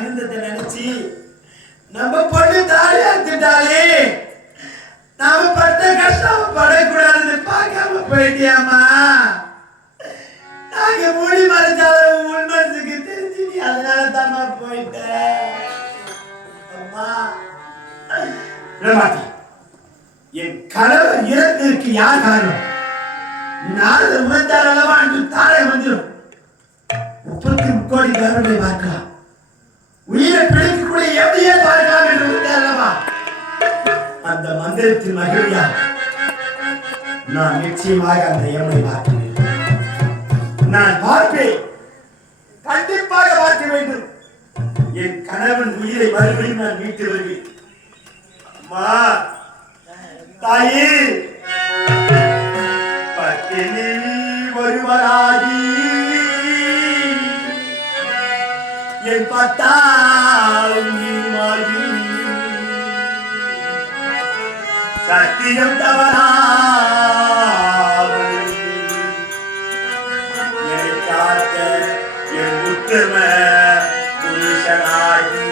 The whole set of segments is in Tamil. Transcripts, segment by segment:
இருந்ததை நினைச்சு நம்ம பொண்ணு தாலி அறுத்துட்டாலே நாம பட்ட கஷ்டம் படக்கூடாதுன்னு பார்க்காம போயிட்டியாமா. நாங்க மூடி மறைச்சாலும் உன் மனசுக்கு தெரிஞ்சு நீ அதனால தாமா போயிட்ட. அம்மா விடமாட்டேன். என் கணவர் இறந்ததற்கு யார் காரணம்? நாரத உணர்ந்தார் அல்லவா என்று தாரை வந்துடும். 30 கோடி தேவர்களை பார்க்கலாம், உயிரை பிழைக்கக்கூடிய எவரையே பார்க்கலாம் என்று உணர்ந்தார் அல்லவா? அந்த மந்திரத்தின் மகிழ்ச்சியா நான் நிச்சயமாக அந்த எவனை பார்க்கிறேன். நான் பார்ப்பேன், கண்டிப்பாக பார்க்க வேண்டும். என் கணவன் உயிரை மறுபடியும் நான் மீட்டு வருவேன். அம்மா தாயே, பத்தினி ஒருவராகி என் பத்தாலும் நீமாகி சத்தியம் தவறாமல் என்னை காத்த என் உத்தம புருஷனாகி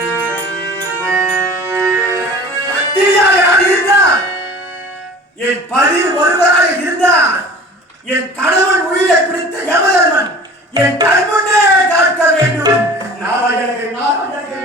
பத்தினியாக இருந்தார். என் பதிவு ஒருவராக இருந்தார். என் கணவன் உயிரை பிடித்த யமதர்மன் என் கண்முன்னே காக்க வேண்டும். நாராயணகே நாராயணகே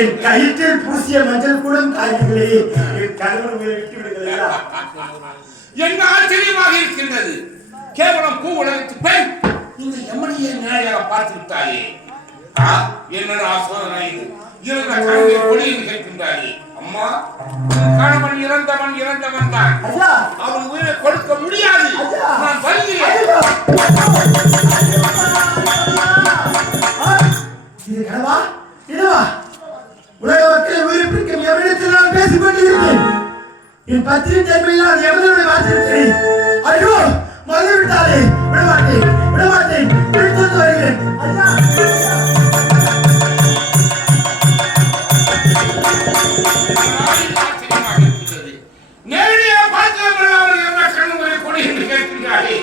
என் கயிற்றில் பூசிய மஞ்சள் கூட காய்களே என் கணவன் உயிரை விட்டு விடுகிறதா? என்ன ஆச்சரியமாக இருக்கின்றது. கேவலம் பூ உலகத்து பெண் இந்த யமனியை நிலையாக பார்த்து விட்டாயே. என்னோட ஆசோதனை இது. இறந்த கணவனை கொடியில் கேட்கின்றாயே. அம்மா, கணவன் இறந்தவன் தான். அவன் உயிரை கொடுக்க முடியாது. நான் வருகிறேன். இது கனவா? இதுவா? உலக மக்களை உயிர்ப்பிக்கும் எவரிடத்தில் நான் பேசிக் கொண்டிருக்கிறேன். என் பத்திரி தன்மையினால் எவனுடைய வாசித்தேன். ஐயோ, மது விட்டாலே விடமாட்டேன் விடுத்து வருகிறேன். நேரடியாக பார்த்து கண்ணுங்களை கொடி என்று கேட்கின்றாரே,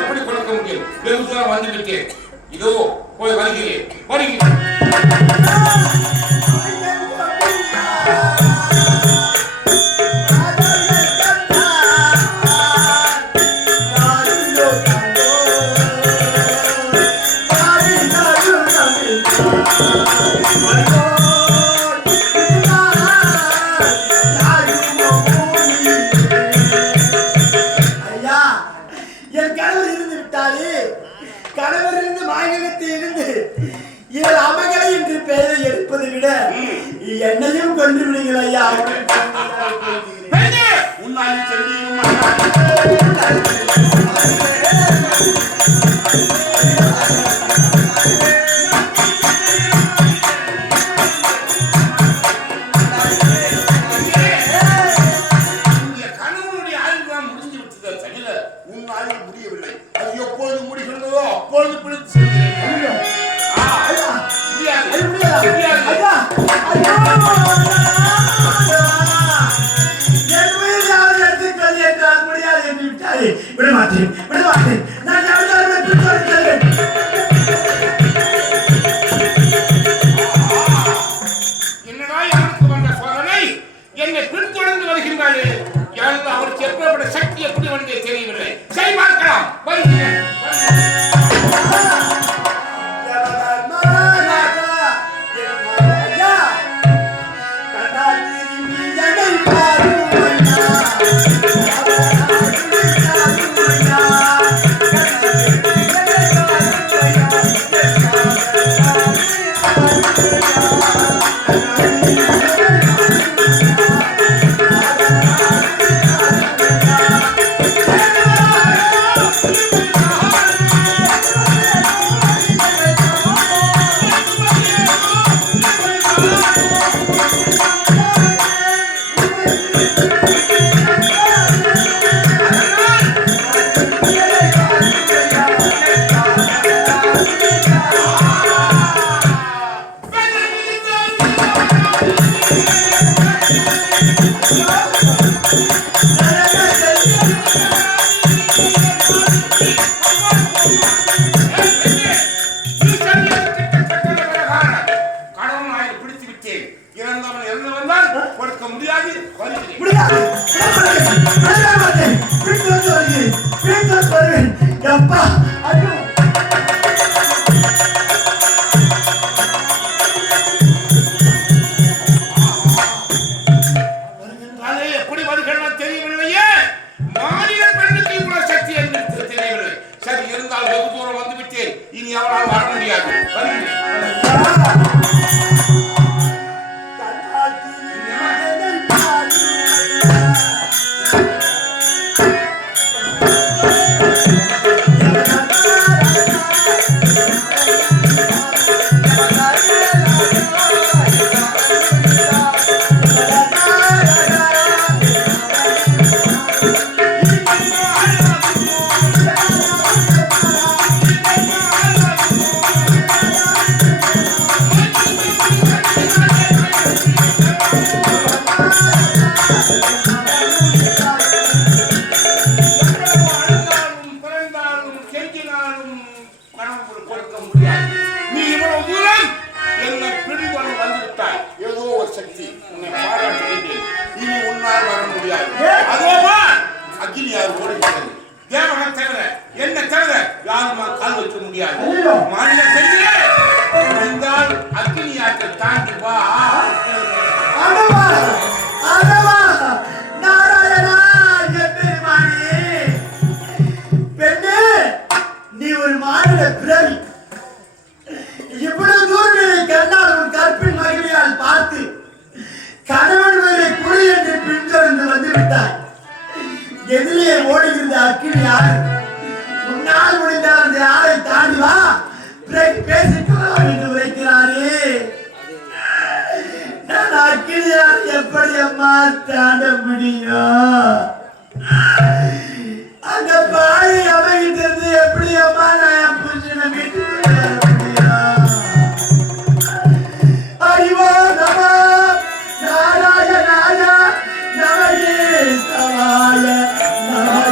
எப்படி கொடுக்க முடியும்? வெகு தூரம் வந்து விட்டேன். இதோ போய் வருகிறேன். கணவரிலிருந்து மாநிலத்தில் இருந்து இவள் அமகளை என்று பெயரை எடுப்பதை விட என்னையும் கொண்டு விடுங்கள் ஐயா. நாளில் முடியவில்லை. அது எப்பொழுது முடிகிறதோ அப்பொழுது பிடித்து செல்கிறேன். விட மாட்டேன் நான் என்னடா எனக்கு வந்த சோதனை, என்னை பின்தொடர்ந்து வருகின்றாரே, அவருக்கு எப்படிப்பட்ட சக்தி எப்படி வந்தே தெரியவில்லை. சரி பார்க்கலாம். எப்படி வருகிறான் தெரியவில்லையே. மாநில பெண்ணுக்கு இவ்வளவு சக்தி என்று தெரியவில்லை. சரி, இருந்தால் வெகு தூரம் வந்து விட்டேன். இனி அவளால் வர முடியாது. மாநில பெண்களே, அக்னியாற்றை தாண்டி வா. பெண்ணே, நீ ஒரு மாநில பிறவி. இவ்வளவு தூரம் கண்ணால் உன் கற்பின் மகிமையால் பார்த்து கணவன் வேலை குழி என்று பின்தொடர்ந்து வந்து விட்டாய். எதிலே ஓடுகின்ற அக்கினி யாரு? உன்னால் முடிந்தால் அந்த ஆளை தாண்டி வா, பிறகு பேசிக்கலாம் என்று உரைக்கிறாரே. நான் அக்கினியால் எப்படி அம்மா தாண்ட முடியும்? அந்த பாய் அமைகின்றது எப்படி அம்மா நான் புருஷனை வீட்டுக்கு வர முடியும்? அறிவோ நம நாராயணாய நமகே சவாய நமக.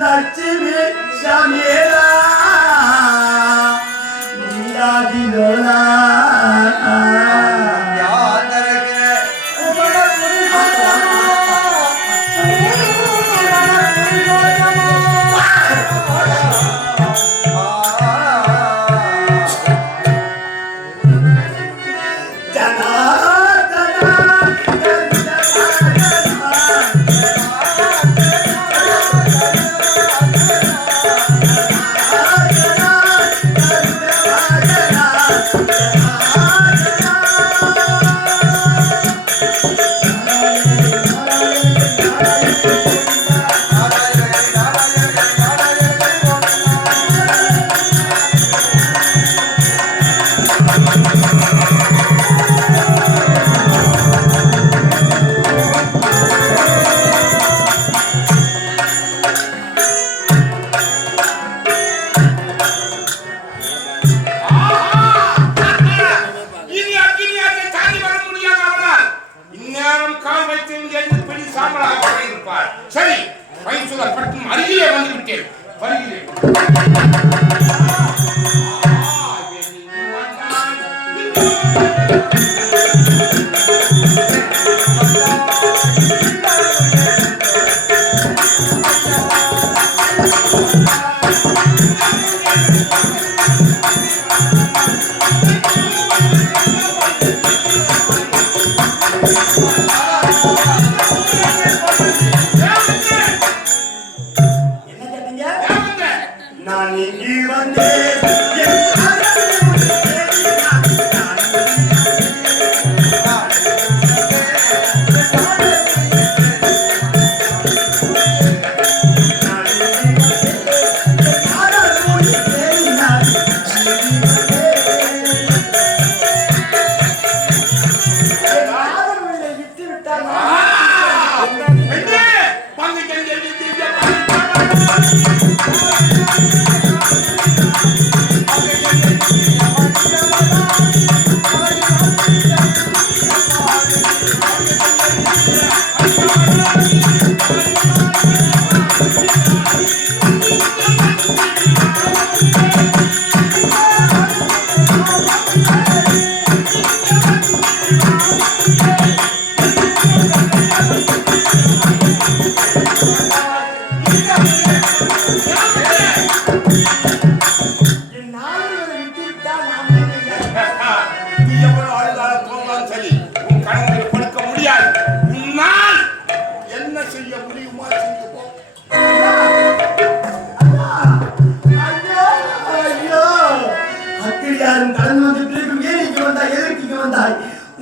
லட்சுமி சமேலா நீராதிலோலா Yeah. பட்டம் அருகிலே வந்து விட்டேன். வருகிறேன். நான் இங்கு வந்தேன்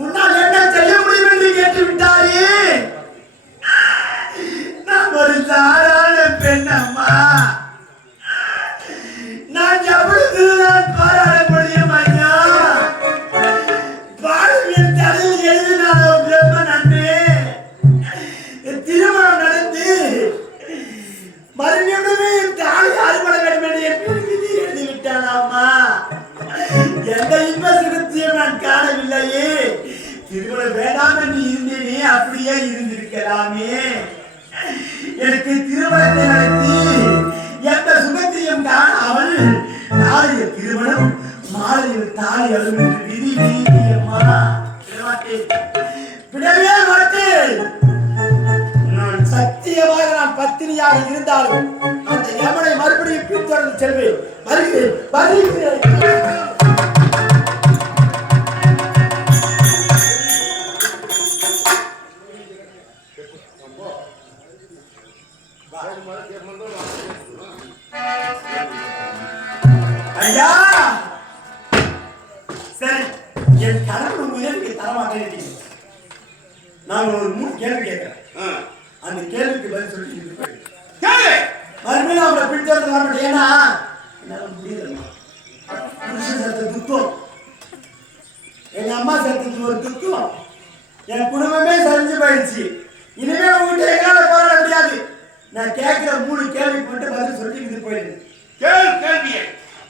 உன்னால் என்ன செய்ய முடியும் என்று கேட்டு விட்டாயே. நான் ஒரு சாதாரண பெண்ணம்மா. நான் எவ்வளவுதான் பாராட முடியும் ஐயா? வாழ்வியல் தலையில் எழுதினாரோ பிரம்மன் அண்ணே. திருமணம் நடந்து மறுநிமிடமே தாலி அறுபட வேண்டும் என்று என் விதி எழுதிவிட்டானாமா. எந்த இன்ப சுகத்தையும் நான் காணவில்லையே. திருமணம் வேண்டாம் என்று இருந்தேனே, அப்படியே இருந்திருக்கலாமே. எனக்கு திருமணத்தை நடத்தி எந்த சுகத்தையும் காணாமல் நாளைய திருமணம் மாலையில் தாலி அழும் என்று விதி விதியம்மா. விடவே மாட்டேன். நான் சத்தியமாக நான் பத்தினியாக இருந்தாலும் அந்த யமனை மறுபடியும் பின்தொடர்ந்து செல்வேன். வருகிறேன் வருகிறேன். ஐயா சரி, என் கணவன் உயிருக்கு தரமாட்டேன். நான் ஒரு 3 கேள்வி கேட்கிறேன். அந்த கேள்விக்கு பதில் சொல்லி மறுபடியும் அவரை பிடித்தது வரமாட்டேன். ஏன்னா என்னால முடியல. புருஷன் சேர்த்த துக்கம், எங்க அம்மா சேர்த்தது ஒரு துக்கம், என் குடும்பமே சரிஞ்சு போயிடுச்சு. இனிமே உங்ககிட்ட எங்களால போராட முடியாது. நான் கேட்கிற 3 கேள்விக்கு மட்டும் பதில் சொல்லி போயிடுது. கேள்வி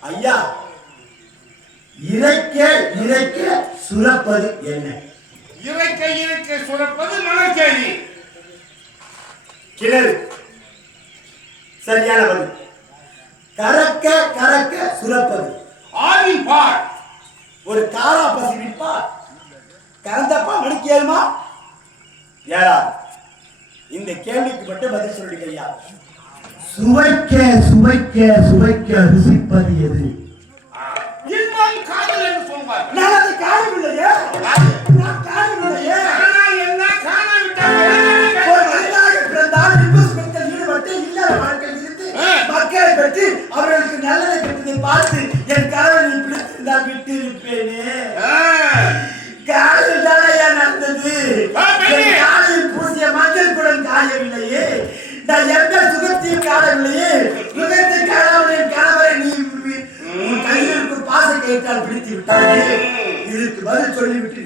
ஐயா, இறைக்க சுரப்பது என்ன? இறைக்க சுரப்பது மணக்கேணி. கிணறு சரியான பதில். கறக்க சுரப்பது ஆவின் பால். ஒரு காரா பசுவின் பால் கறந்தப்பா மணிக்கு ஏறுமா? ஏறா. இந்த கேள்விக்கு மட்டும் பதில் சொல்லுங்க ஐயா. சுவைக்க ருசிப்பது எது? இன்பம் காதல் என்று சொல்வார். நான் அது காணவில்லையே. நான் காணவில்லையே. என்ன காணவிட்டாங்க? ஒரு மனிதனாக பிறந்தால் இன்ப சுகத்தில் ஈடுபட்டு இல்லற வாழ்க்கையில் இருந்து மக்களை பற்றி அவர்களுக்கு நல்லதை கெட்டதை பார்த்து என் கணவனை பிடித்திருந்தால் விட்டு இருப்பேனே. காலையில் தானே நடந்தது. காலையில் பூசிய மஞ்சள் கூட காயவில்லையே. நான் எந்த சுகத்தையும் காணவில்லையே. சுகத்தை காணாமல் என் கணவரை நீ கையில் இருக்கும் பாச கேட்டால் பிடித்து விட்டாயே. இதுக்கு பதில் சொல்லிவிட்டு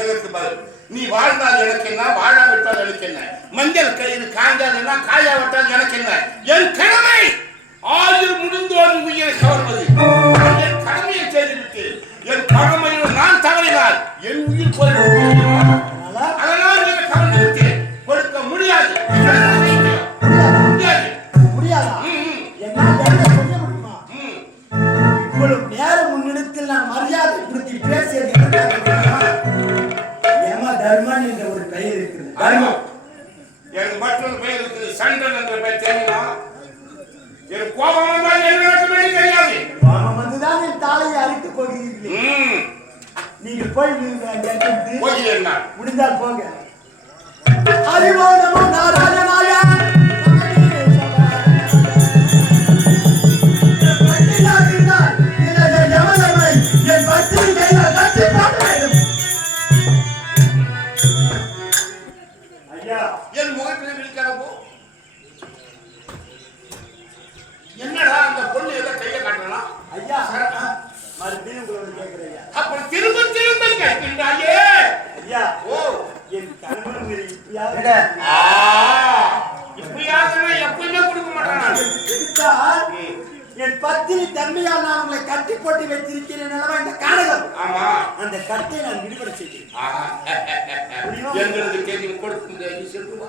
எனக்கு பதில். நீ வாழ்ந்தால் எனக்கு என்ன, வாழாவிட்டால் எனக்கு என்ன? மஞ்சள் கயிறு காய்ந்தால் காயாவிட்டால் எனக்கு என்ன? என் கடமை 1000 முடிந்தோடு உயிரை கவர்வது. என் கடமையை செய்துவிட்டு என் கடமையில் நான் தவறினால் என் உயிர் போய்விடும். அதனால் எனக்கு கவர்ந்து விட்டேன். கொடுக்க முடியாது. முடியாது. பேசியது எதற்காக தெரியுமா? யம தர்மன் என்ற ஒரு பெயர் இருக்குது. தர்மம். எனக்கு மற்றொரு பெயர் இருக்குது, சண்டன் என்ற பெயர் தெரியுமா? என் கோபம் வந்தால் என்ன நடக்குமே தெரியாது. கோபம் வந்துதான் என் தாலையை அறுத்து போகிறீர்களே. நீங்கள் போய் முடிந்தால் போங்க. அறிவோதமோ நாராயணாய என் பத்திரி கையால் கட்டி காட்ட வேண்டும். ஐயா, என் முகத்தில் விழிக்கிறப்போ என்னடா அந்த பொண்ணு எதை கையை காட்டலாம்? ஐயா மறுபடியும் உங்களோட கேட்கிறேன். அப்புறம் திரும்ப திரும்ப கேட்கின்றாயே. ஐயா, ஓ என் கணவன் இப்பயாவது எப்பயுமே கொடுக்க மாட்டான். என் பத்தினி தன்மையால் நான் உங்களை கட்டி போட்டு வைத்திருக்கிறேன் அல்லவா இந்த கானகம். ஆமா, அந்த கட்டை நான் விடுபட செய்கிறேன். எங்களுக்கு கேள்வி கொடுக்கும் சொல்லுவா.